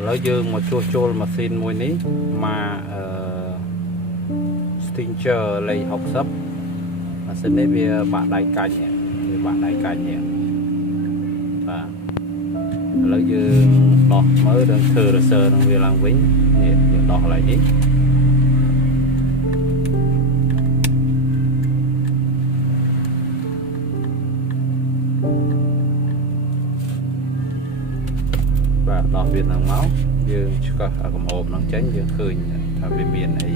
Lấy dương một chua machine mùi ní mà Stinger lấy học sắp mà xin đến vì bạn đại cạnh nhé, bạn đại cạnh nhé. Và lấy dương đọc mới đang thử sơ đang về làng Vĩnh nhé, đọc lại nhé. Và đọc Việt Nam máu dương có cầm hộp năng tránh dương khơi thà về miền này.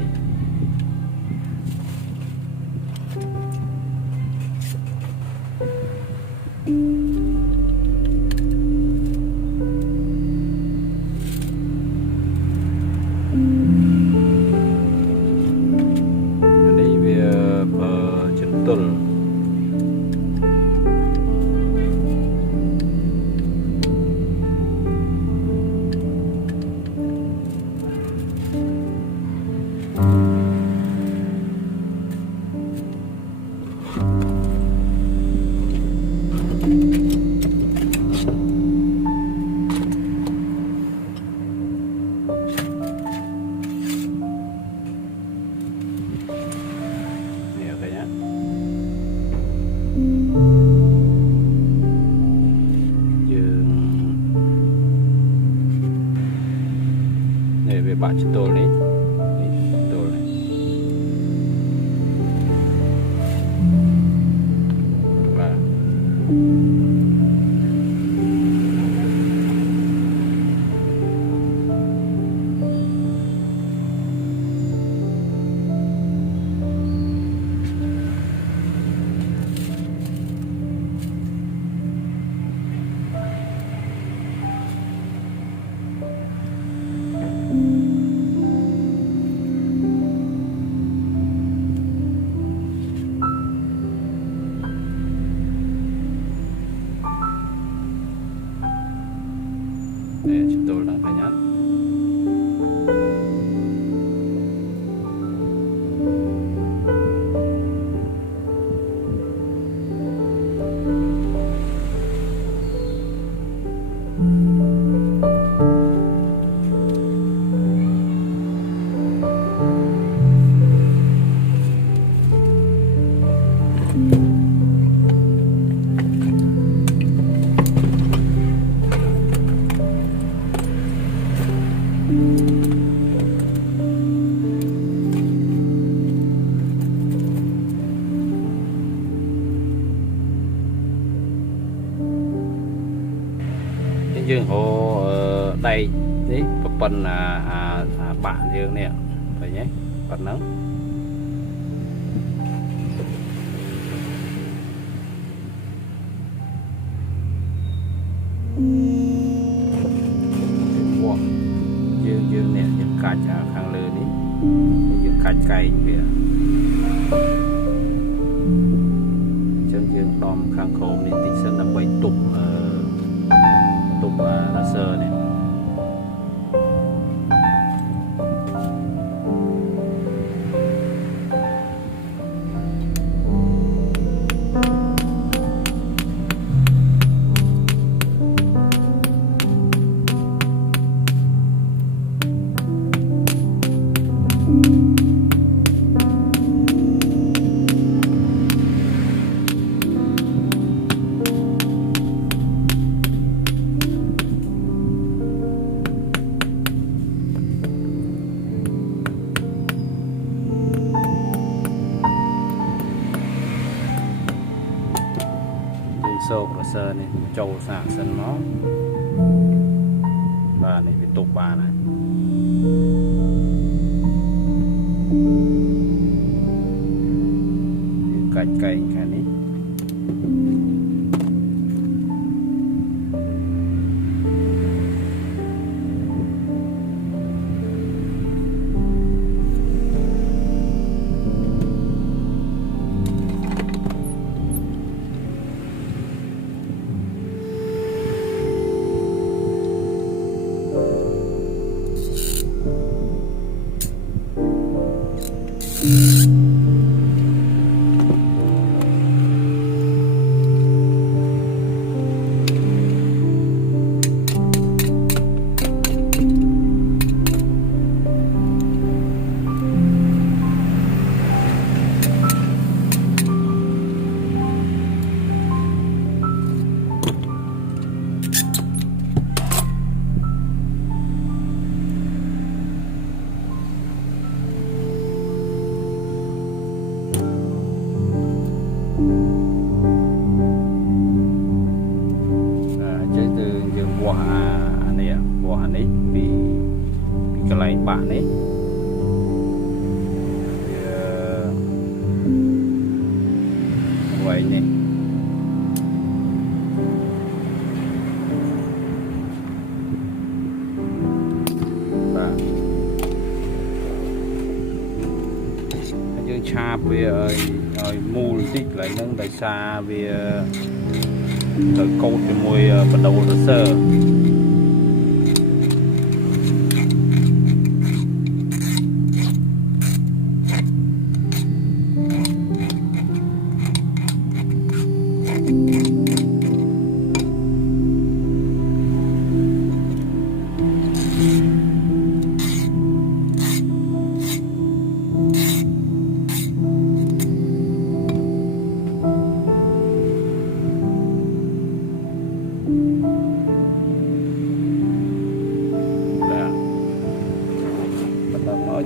Đây về bờ chân tuần về bạn chân tôi đấy, tôi này và để chúng tôi đang phải nhắn dương hồ đây đấy phần bạn dương nè phải nhé phần nắng dương nè dương cạch khang lơ đi dương cạch cây kìa chân dương đom khang khổ đi tích sân là bảy tục là sơ này sâu của sơ này trâu xả sân nó và này bị tục bà này cạnh cạnh cái này anh này của anh ấy vì cái này bạn ấy vậy nè dương cha về mù tích lại nâng đại xa về tới câu thì mùi bắt đầu là sơ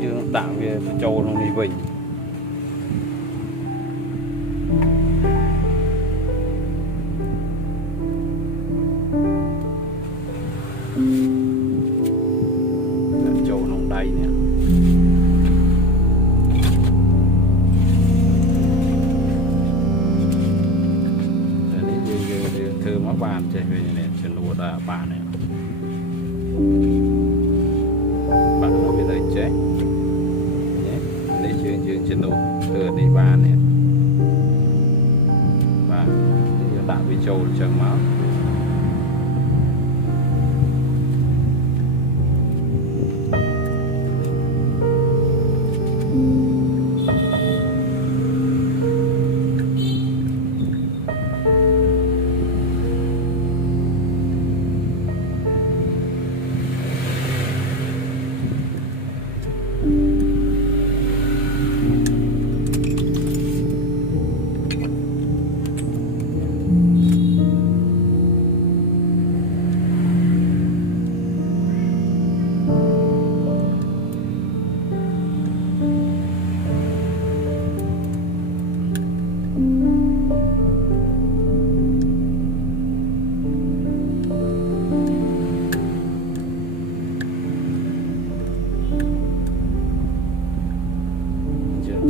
dương tạo về châu nó đi bình châu nông đầy nè thưa má bàn chơi về này chân lúa đã bàn này bạn nó về đây chế dương chân đồ từ đi bàn này và tạo bị trâu chẳng máu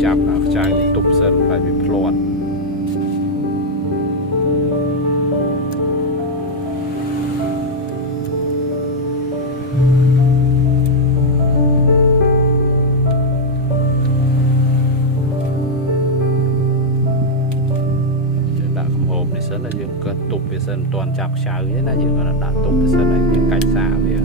จับใจตุบเส้นไปเป็นพลอนđã không hộp thì sân là dương cất tục về sân toàn chọc cháo thế là dương còn đã tục về sân này những cảnh xả về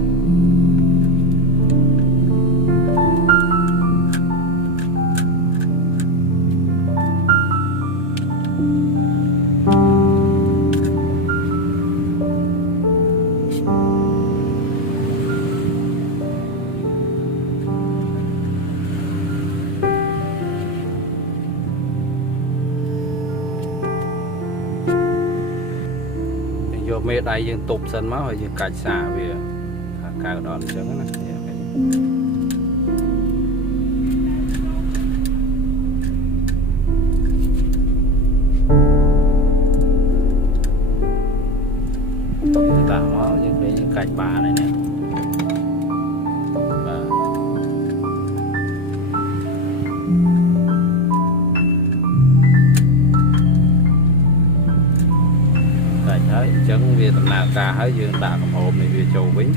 vô mê đây dương tục sân máu rồi dương cạch xả về cao đòn chẳng á tạo máu dương để dương cạch bà này nè chẳng vì tầm nào cả hết dương đã cầm hộp này về châu bính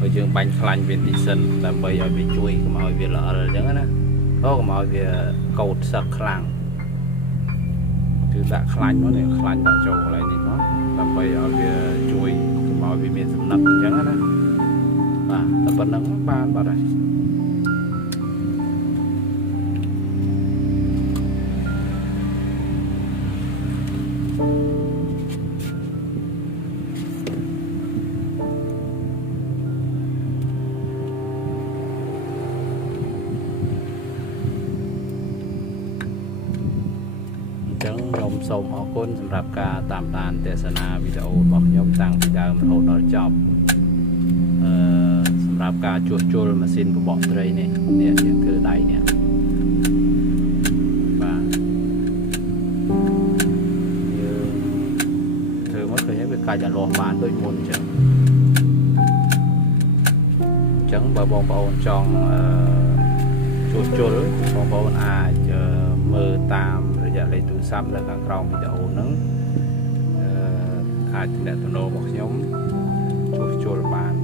rồi dương bánh khăn về đi sân làm bây giờ bị chui mọi việc lỡ rồi chẳng á có mọi việc cột sạc khăn từ đã khăn nó này khăn đã châu lại thì nó làm bây giờ việc chui mọi việc miền sầm nặng chẳng á và tập vận nắng ban vào đây chẳng nôm sôm ở cônสำหรับการตามตามเทศนาวิดีโอบอกยกตั้งที่ดาวมันโหดเราจอบสำหรับการจุดจุลมาสินกระบอกอะไรเนี่ยอย่างคือใดเนี่ยvà như thường mớiเคยให้เป็นการจะรอบ้านโดยมนจัง งបើបងប្អូនចង់ជួសជុលបងប្អូនអាចមើលតាមរយៈលេខទូរស័ព្ទនៅខាងក្រោមវីដេអូហ្នឹងអាចទំនាក់ទំនងមកខ្ញុំជួសជុលបាន